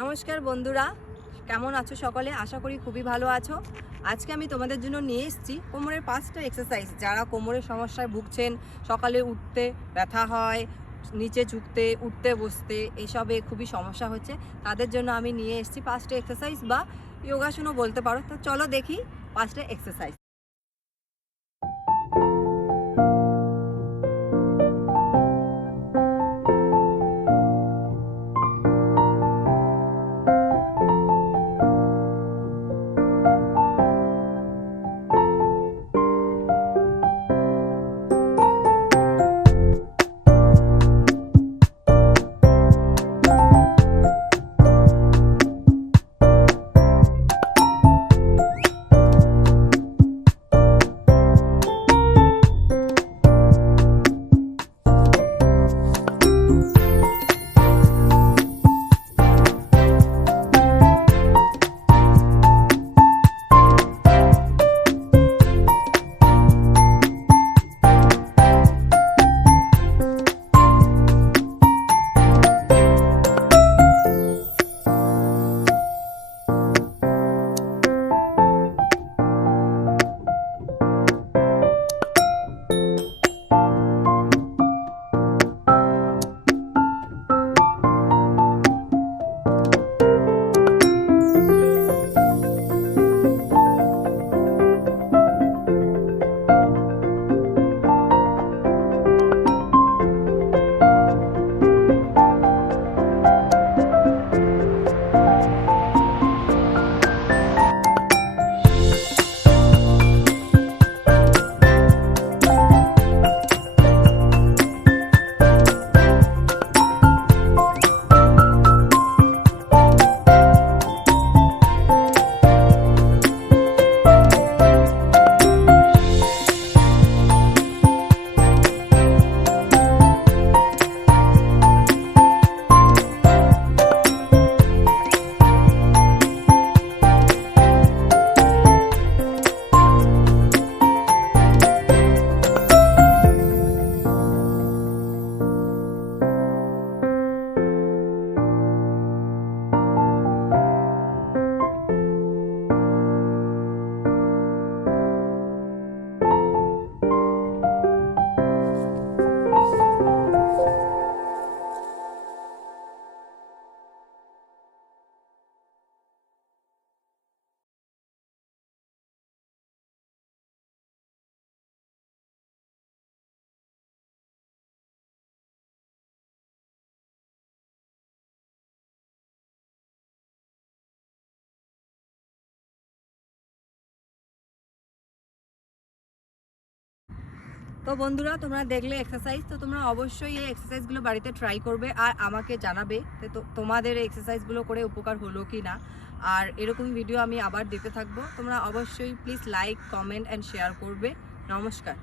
নমস্কার বন্ধুরা, কেমন আছো সকলে? আশা করি খুবই ভালো আছো। আজকে আমি তোমাদের জন্য নিয়ে এসেছি কোমরের 5টা এক্সারসাইজ। যারা কোমরের সমস্যায় ভুগছেন, সকালে উঠতে ব্যথা হয়, নিচে ঝুঁকতে, উঠতে বসতে এসবে খুবই সমস্যা হচ্ছে, তাদের জন্য আমি নিয়ে এসেছি 5টা এক্সারসাইজ বা যোগাসনও বলতে পারো। তো চলো দেখি 5টা এক্সারসাইজ। তো বন্ধুরা, তোমরা দেখলে এক্সারসাইজ, তো তোমরা অবশ্যই এই এক্সারসাইজগুলো বাড়িতে ট্রাই করবে আর আমাকে জানাবে তো তোমাদের এই এক্সারসাইজগুলো করে উপকার হলো কি না। আর এরকম ভিডিও আমি আবার দিতে থাকবো। তোমরা অবশ্যই please like, comment and share করবে। নমস্কার।